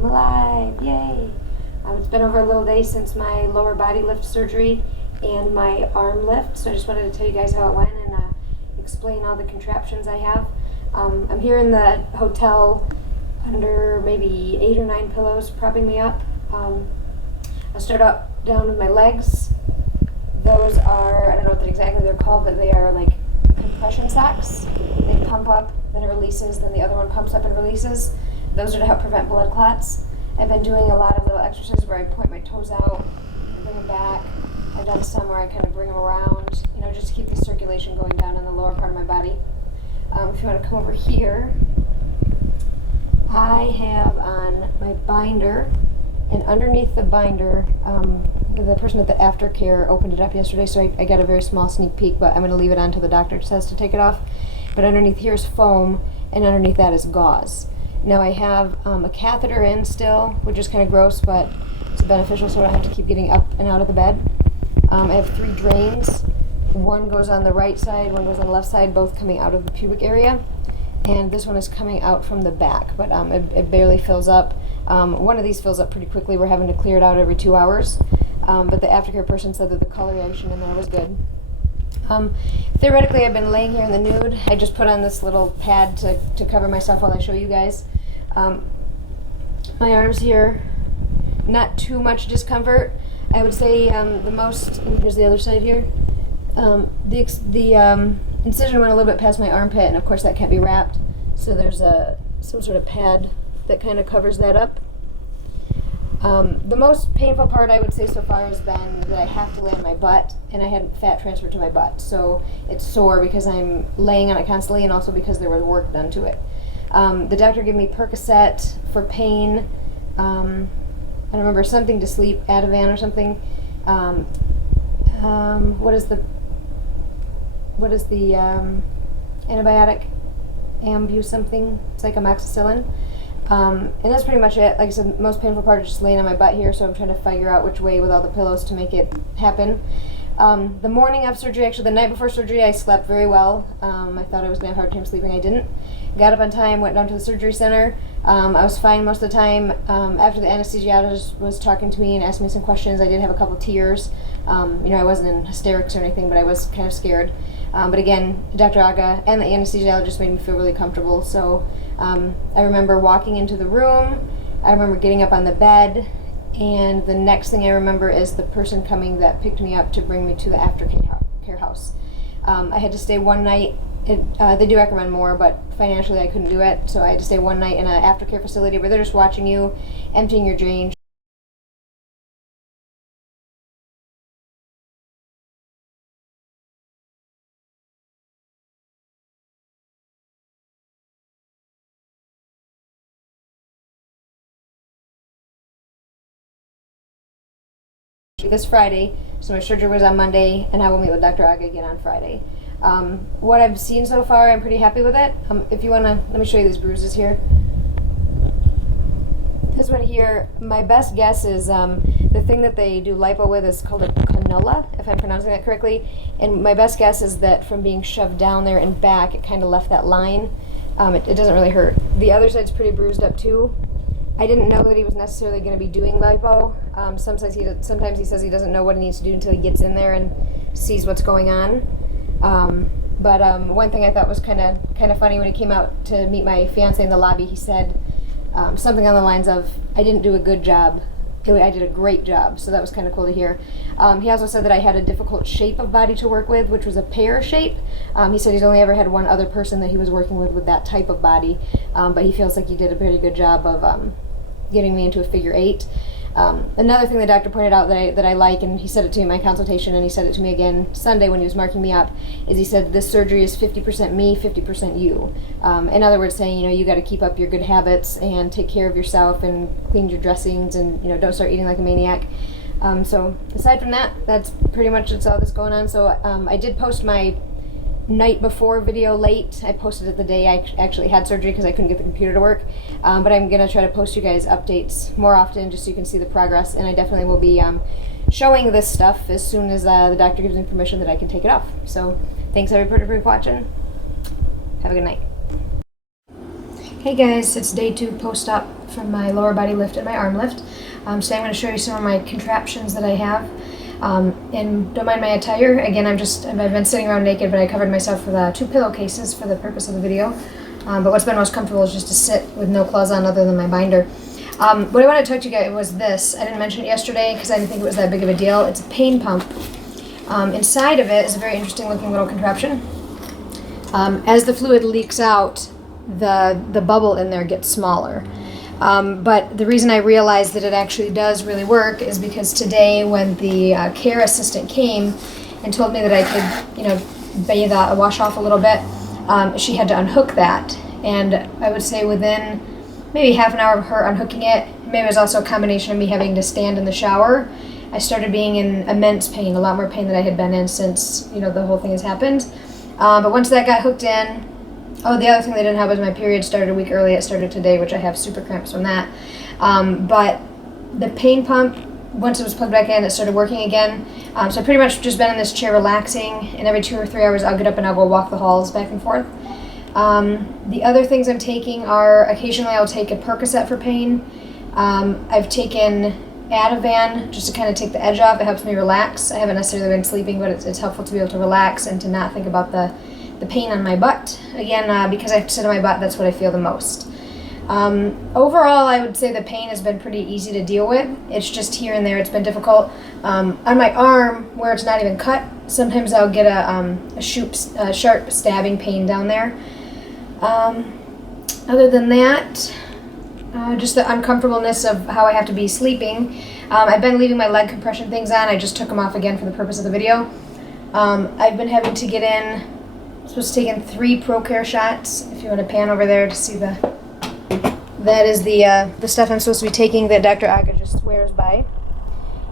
I'm alive, yay. It's been over a little day since my lower body lift surgery and my arm lift, so I just wanted to tell you guys how it went and explain all the contraptions I have. I'm here in the hotel under maybe 8 or 9 pillows propping me up. I'll start up down with my legs. Those are, I don't know what exactly they're called, but they are like compression socks. They pump up, then it releases, then the other one pumps up and releases. Those are to help prevent blood clots. I've been doing a lot of little exercises where I point my toes out and bring them back. I've done some where I kind of bring them around, just to keep the circulation going down in the lower part of my body. If you want to come over here, I have on my binder, and underneath the binder, the person at the aftercare opened it up yesterday, so I got a very small sneak peek, but I'm going to leave it on until the doctor says to take it off. But underneath here is foam, and underneath that is gauze. Now I have a catheter in still, which is kind of gross, but it's beneficial so I don't have to keep getting up and out of the bed. I have 3 drains. One goes on the right side, one goes on the left side, both coming out of the pubic area. And this one is coming out from the back, but it barely fills up. One of these fills up pretty quickly. We're having to clear it out every 2 hours. But the aftercare person said that the coloration in there was good. Theoretically, I've been laying here in the nude. I just put on this little pad to cover myself while I show you guys. My arms here, not too much discomfort. I would say the most, and here's the other side here, the incision went a little bit past my armpit, and of course that can't be wrapped, so there's some sort of pad that kind of covers that up. The most painful part I would say so far has been that I have to lay on my butt, and I had fat transferred to my butt, so it's sore because I'm laying on it constantly and also because there was work done to it. The doctor gave me Percocet for pain. I remember something to sleep, Ativan or something. What is the antibiotic? Ambu something. It's like amoxicillin. And that's pretty much it. Like I said, the most painful part is just laying on my butt here, so I'm trying to figure out which way with all the pillows to make it happen. The morning of surgery, actually the night before surgery, I slept very well. I thought I was going to have a hard time sleeping. I didn't. Got up on time, went down to the surgery center. I was fine most of the time. After the anesthesiologist was talking to me and asked me some questions, I did have a couple tears. I wasn't in hysterics or anything, but I was kind of scared. But again, Dr. Aga and the anesthesiologist made me feel really comfortable. So I remember walking into the room. I remember getting up on the bed. And the next thing I remember is the person coming that picked me up to bring me to the aftercare house. I had to stay one night. They do recommend more, but financially I couldn't do it, so I had to stay one night in an aftercare facility where they're just watching you, emptying your drain. This Friday, so my surgery was on Monday, and I will meet with Dr. Aga again on Friday. What I've seen so far, I'm pretty happy with it. If you want to, let me show you these bruises here. This one here, my best guess is the thing that they do lipo with is called a cannula, if I'm pronouncing that correctly. And my best guess is that from being shoved down there and back, it kind of left that line. It doesn't really hurt. The other side's pretty bruised up too. I didn't know that he was necessarily going to be doing lipo. Sometimes he says he doesn't know what he needs to do until he gets in there and sees what's going on. But one thing I thought was kind of funny when he came out to meet my fiance in the lobby, he said something on the lines of, "I didn't do a good job. I did a great job." So that was kind of cool to hear. He also said that I had a difficult shape of body to work with, which was a pear shape. He said he's only ever had one other person that he was working with that type of body, but he feels like he did a pretty good job of getting me into a figure 8. Another thing the doctor pointed out that I like, and he said it to me in my consultation, and he said it to me again Sunday when he was marking me up, is he said this surgery is 50% me, 50% you. In other words, saying, you got to keep up your good habits and take care of yourself and clean your dressings and, don't start eating like a maniac. So aside from that, that's pretty much all that's going on. So I did post my night before video late. I posted it the day I actually had surgery because I couldn't get the computer to work. But I'm going to try to post you guys updates more often just so you can see the progress. And I definitely will be showing this stuff as soon as the doctor gives me permission that I can take it off. So thanks everybody for watching. Have a good night. Hey guys, it's day 2 post-op from my lower body lift and my arm lift. Today I'm going to show you some of my contraptions that I have. And don't mind my attire. Again, I've been sitting around naked, but I covered myself with 2 pillowcases for the purpose of the video. But what's been most comfortable is just to sit with no clothes on other than my binder. What I wanted to talk to you guys was this. I didn't mention it yesterday because I didn't think it was that big of a deal. It's a pain pump. Inside of it is a very interesting looking little contraption. As the fluid leaks out, the bubble in there gets smaller. But the reason I realized that it actually does really work is because today when the care assistant came and told me that I could, bathe, wash off a little bit, she had to unhook that. And I would say within maybe half an hour of her unhooking it, maybe it was also a combination of me having to stand in the shower, I started being in immense pain, a lot more pain than I had been in since, the whole thing has happened. But once that got hooked in, the other thing they didn't have was my period started a week early. It started today, which I have super cramps from that. But the pain pump, once it was plugged back in, it started working again. So I've pretty much just been in this chair relaxing, and every 2 or 3 hours I'll get up and I'll go walk the halls back and forth. The other things I'm taking are, occasionally I'll take a Percocet for pain. I've taken Ativan just to kind of take the edge off. It helps me relax. I haven't necessarily been sleeping, but it's helpful to be able to relax and to not think about the pain on my butt. Again, because I have to sit on my butt, that's what I feel the most. Overall, I would say the pain has been pretty easy to deal with. It's just here and there it's been difficult. On my arm, where it's not even cut, sometimes I'll get a sharp stabbing pain down there. Other than that, just the uncomfortableness of how I have to be sleeping. I've been leaving my leg compression things on. I just took them off again for the purpose of the video. I've been having to get in, I'm supposed to take in 3 ProCare shots. If you want to pan over there to see that is the stuff I'm supposed to be taking that Dr. Aga just swears by.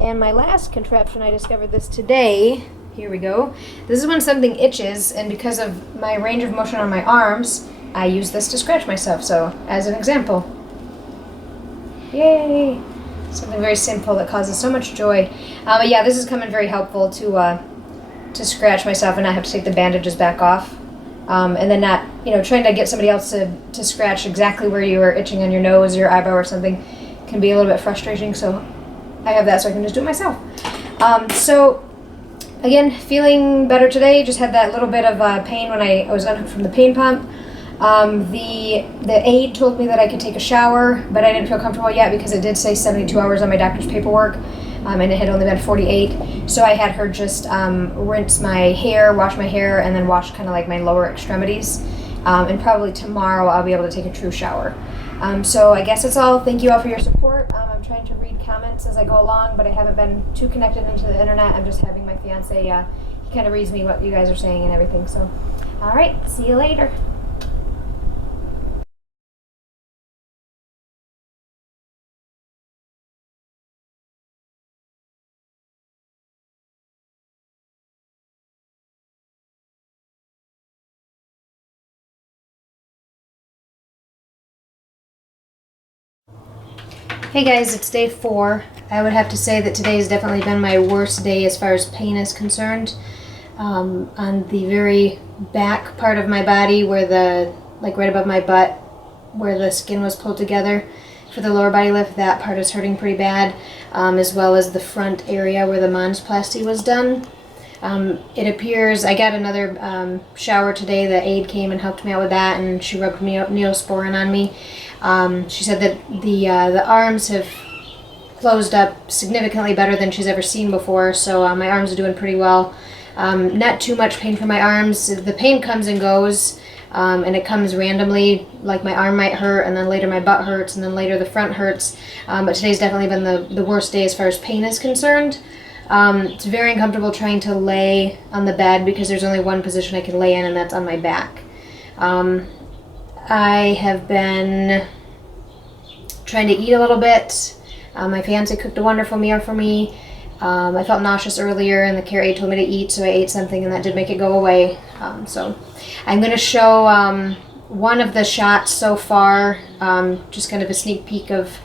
And my last contraption, I discovered this today. Here we go. This is when something itches, and because of my range of motion on my arms, I use this to scratch myself. So, as an example. Yay! Something very simple that causes so much joy. But yeah, this is coming very helpful to scratch myself and not have to take the bandages back off. And then not, trying to get somebody else to scratch exactly where you are itching on your nose or your eyebrow or something can be a little bit frustrating. So I have that so I can just do it myself. So again, feeling better today. Just had that little bit of pain when I was unhooked from the pain pump. The aide told me that I could take a shower, but I didn't feel comfortable yet because it did say 72 hours on my doctor's paperwork. And it had only been 48, so I had her just rinse my hair, wash my hair, and then wash kind of like my lower extremities. And probably tomorrow I'll be able to take a true shower. So I guess that's all. Thank you all for your support. I'm trying to read comments as I go along, but I haven't been too connected into the internet. I'm just having my fiance, he kind of reads me what you guys are saying and everything. So, all right, see you later. Hey guys, it's day 4. I would have to say that today has definitely been my worst day as far as pain is concerned. On the very back part of my body where right above my butt, where the skin was pulled together for the lower body lift, that part is hurting pretty bad, as well as the front area where the monsplasty was done. It appears, I got another shower today. The aide came and helped me out with that, and she rubbed Neosporin on me. She said that the arms have closed up significantly better than she's ever seen before, so my arms are doing pretty well. Not too much pain for my arms. The pain comes and goes, and it comes randomly, like my arm might hurt, and then later my butt hurts, and then later the front hurts. But today's definitely been the worst day as far as pain is concerned. It's very uncomfortable trying to lay on the bed because there's only one position I can lay in, and that's on my back. I have been trying to eat a little bit. My fiance cooked a wonderful meal for me. I felt nauseous earlier, and the care aide told me to eat, so I ate something, and that did make it go away. So I'm going to show one of the shots so far, just kind of a sneak peek of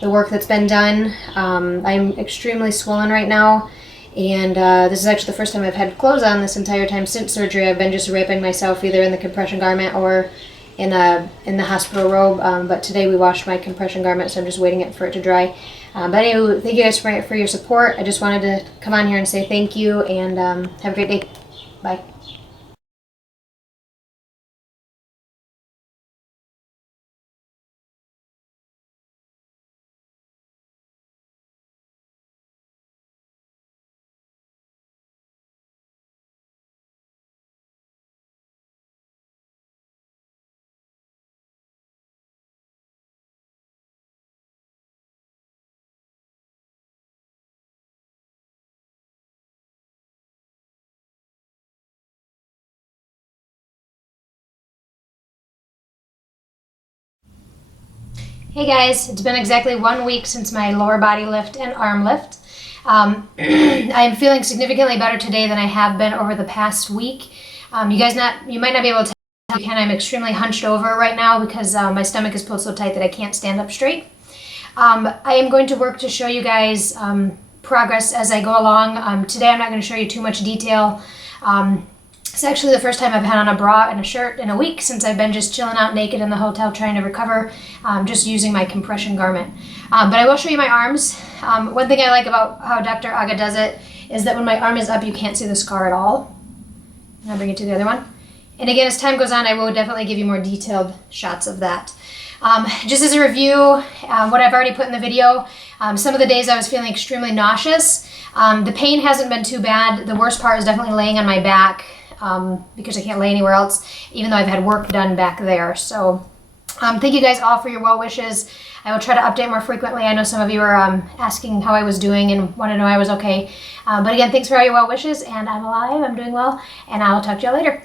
the work that's been done. I'm extremely swollen right now, and this is actually the first time I've had clothes on this entire time since surgery. I've been just wrapping myself either in the compression garment or in the hospital robe. But today we washed my compression garment, so I'm just waiting for it to dry. But anyway, thank you guys for your support. I just wanted to come on here and say thank you, and have a great day. Bye. Hey guys, it's been exactly 1 week since my lower body lift and arm lift. I am feeling significantly better today than I have been over the past week. You might not be able to tell, I'm extremely hunched over right now because my stomach is pulled so tight that I can't stand up straight. I am going to work to show you guys progress as I go along. Today I'm not going to show you too much detail. It's actually the first time I've had on a bra and a shirt in a week since I've been just chilling out naked in the hotel trying to recover, just using my compression garment. But I will show you my arms. One thing I like about how Dr. Aga does it is that when my arm is up, you can't see the scar at all. And I'll bring it to the other one. And again, as time goes on, I will definitely give you more detailed shots of that. Just as a review, what I've already put in the video, some of the days I was feeling extremely nauseous. The pain hasn't been too bad. The worst part is definitely laying on my back. Because I can't lay anywhere else, even though I've had work done back there. So thank you guys all for your well wishes. I will try to update more frequently. I know some of you are asking how I was doing and want to know I was okay. But again, thanks for all your well wishes, and I'm alive, I'm doing well, and I'll talk to you all later.